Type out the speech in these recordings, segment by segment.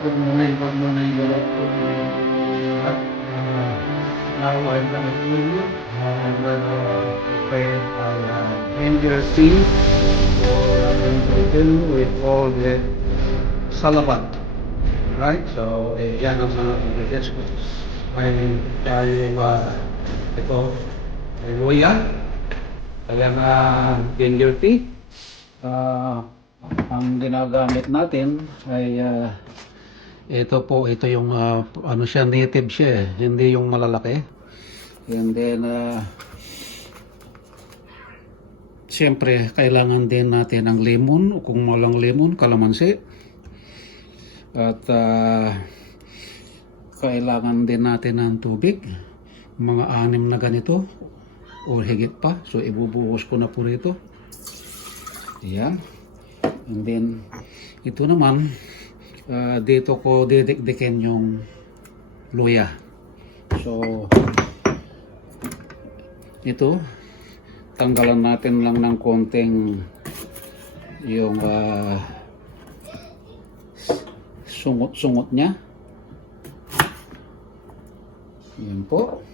Huwag mo na yung galap ko. At now I'm gonna show you. I'm gonna prepare ginger tea. So I'm going to fill with all the salabat. Right? So, yan ang mga ingredients ko. May ito, may luya. Kaya nga ginger tea. Ang ginagamit natin ay ito yung ano siya, native siya hindi yung malalaki. And then siyempre kailangan din natin ng lemon, kung walang lemon, kalamansi. At kailangan din natin ng tubig, mga 6 na ganito o higit pa. So ibubuhos ko na po rito. Ayan. And then ito naman, dito ko didikdikin yung luya. So ito, tanggalan natin lang ng konting yung sungot-sungot niya. Yan po.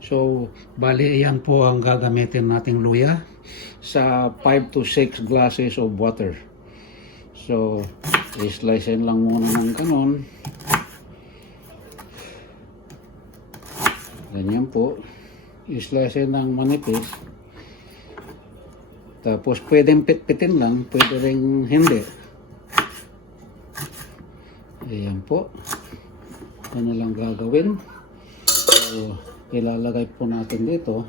So bali yan po ang gagamitin nating luya sa 5 to 6 glasses of water. So i-slicein lang muna ng kanon. Ganyan po. I-slicein ng manipis. Tapos pwedeng pitpitin lang, pwede ring hindi. Ayan po. Ano lang gagawin. So ilalagay po natin dito.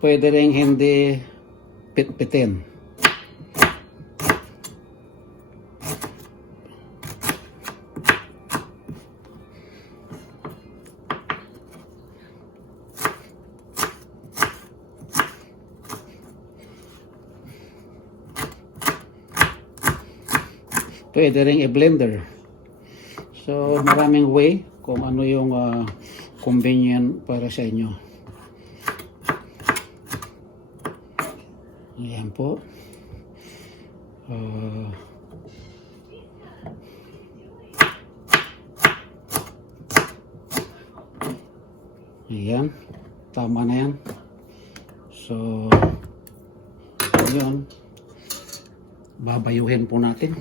Pwede rin hindi pitpitin. Pwede rin i-blender. So maraming way kung ano yung convenient para sa inyo. Ayan po. Ayan. Tama na yan. So, yun. Babayuhin po natin.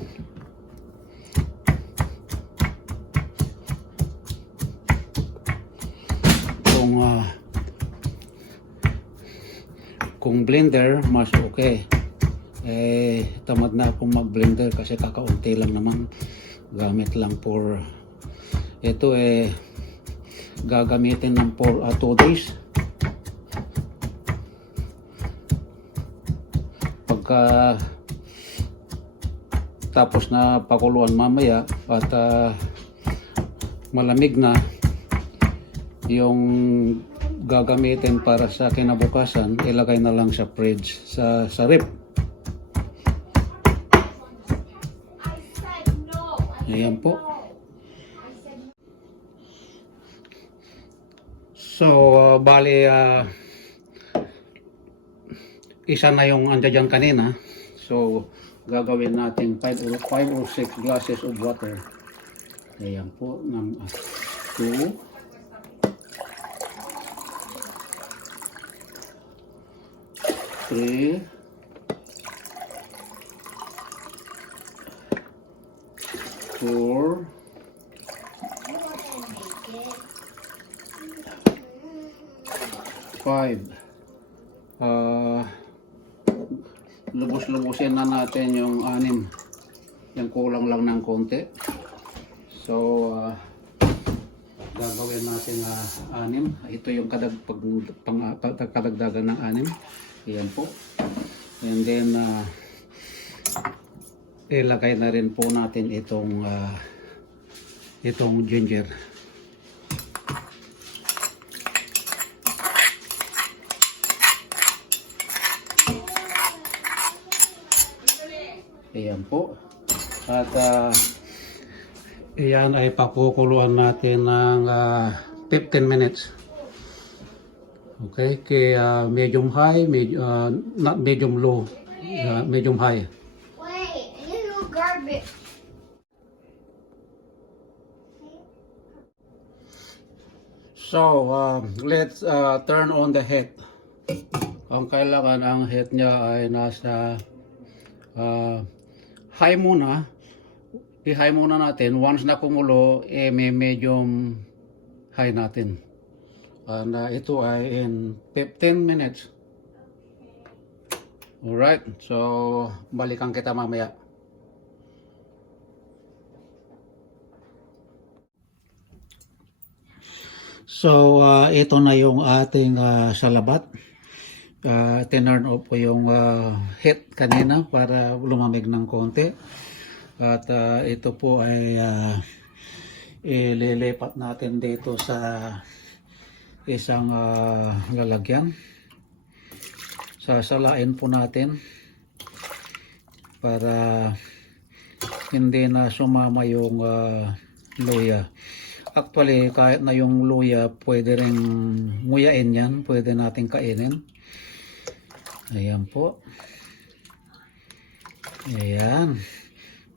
Kung blender, mas okay. Tamad na akong mag-blender kasi kakaunti lang naman. Gamit lang for ito gagamitin ng for 2 days. Pagka tapos na pakuluan mamaya at malamig na yung gagamitin para sa kinabukasan, ilagay na lang sa fridge, sa ref. Ayan po. So bali isa na yung andyan kanina. So gagawin natin 5 or 6 glasses of water. Ayan po, 2 3 4 5. Lubos-lubusin na natin yung 6. Yung kulang lang ng konti. So gagawin natin 6. Ito yung kadagdagan ng 6. Ayan po. And then ilagay na rin po natin itong ginger. Ayan po. At iyan ay pakukuluan natin ng 15 minutes. Okay, kaya medium high, not medium low, medium high. Wait, I need to garbage. So, let's turn on the heat. Ang kailangan ang heat niya ay nasa high muna. I-high muna natin. Once na kumulo, may medium high natin. And ito ay in 15 minutes. Alright, so balikan kita mamaya. So, ito na yung ating salabat. Tinurn off ko yung heat kanina para lumamig ng konti. At ito po ay ililipat natin dito sa isang lalagyan. Sasalain po natin para hindi na sumama yung luya. Actually, kahit na yung luya, pwede rin nguyain yan. Pwede natin kainin. Ayan po. Ayan.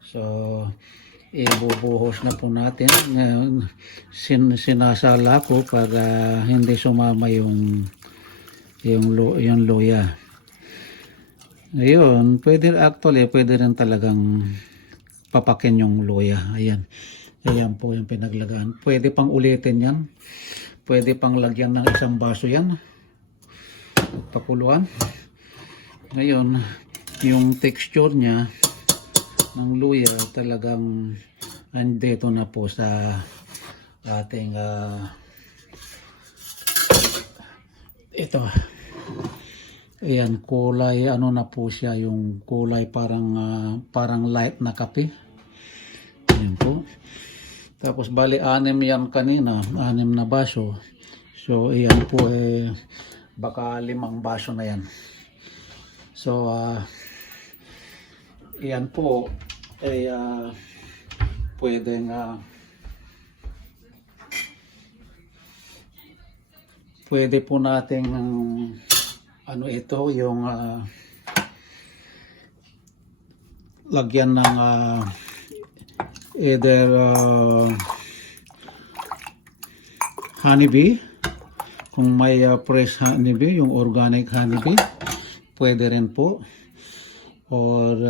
So, ibubuhos na po natin. Sinasala ko para hindi sumama yung luya. Ngayon, pwede rin talagang papakin yung luya. Ayan. Ayan po yung pinaglagaan. Pwede pang ulitin yan. Pwede pang lagyan ng isang baso yan. Pakuluan. Ngayon, yung texture niya ng luya talagang andito na po sa ating ito. Ayan, kulay ano na po siya, yung kulay parang light na kape. Ayan po. Tapos bali 6 yan kanina, 6 na baso. So ayan po baka 5 baso na yan. So ayan po pwedeng pwede po nating ano ito yung lagyan ng either honeybee, kung may fresh honeybee, yung organic honeybee, pwede rin po. Or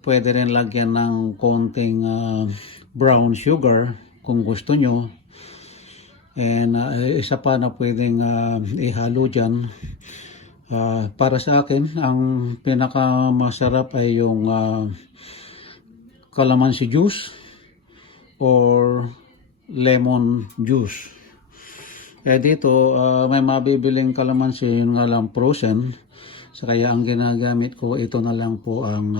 pwede rin lagyan ng konting brown sugar kung gusto nyo. And isa pa na pwedeng ihalo dyan. Para sa akin, ang pinakamasarap ay yung calamansi juice or lemon juice. Kaya dito may mabibiling calamansi, yun nga lang frozen. So, kaya ang ginagamit ko, ito na lang po ang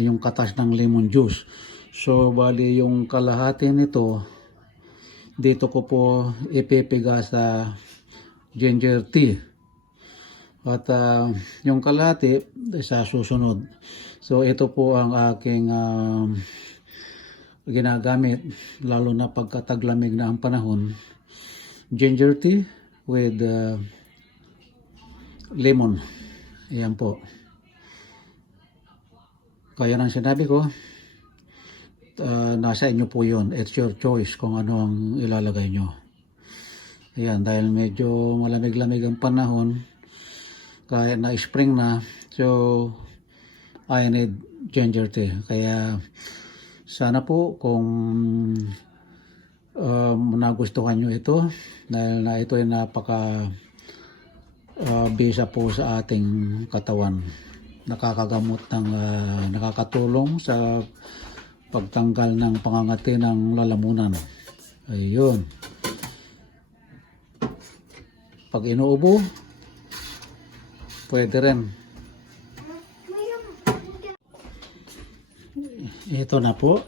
yung katas ng lemon juice. So bali yung kalahati nito, dito ko po ipipiga sa ginger tea. At yung kalahati sa susunod. So ito po ang aking ginagamit, lalo na pagkataglamig na ang panahon. Ginger tea with lemon. Ayan po. Kaya nang sinabi ko, nasa inyo po yun. It's your choice kung ano ang ilalagay nyo. Ayan, dahil medyo malamig-lamig ang panahon, kahit na spring na, so I need ginger tea. Kaya sana po kung nagustuhan nyo ito, dahil na ito ay napaka bisa po sa ating katawan. Nakakagamot ng nakakatulong sa pagtanggal ng pangangati ng lalamunan. Ayun. Pag inuubo, pwede rin. Ito na po.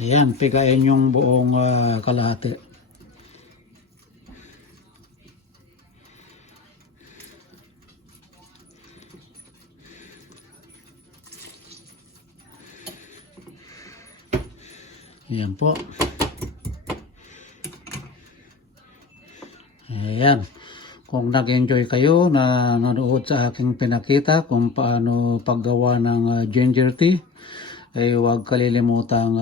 Ayan, pigain yung buong kalahati. Ayan po. Ayan. Kung nag-enjoy kayo na nanood sa aking pinakita kung paano paggawa ng ginger tea, ay huwag kalilimutang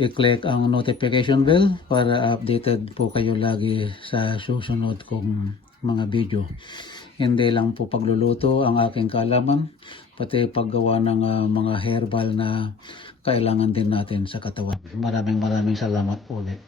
i-click ang notification bell para updated po kayo lagi sa susunod kong mga video. Hindi lang po pagluluto ang aking kaalaman, pati paggawa ng mga herbal na kailangan din natin sa katawan. Maraming salamat ulit.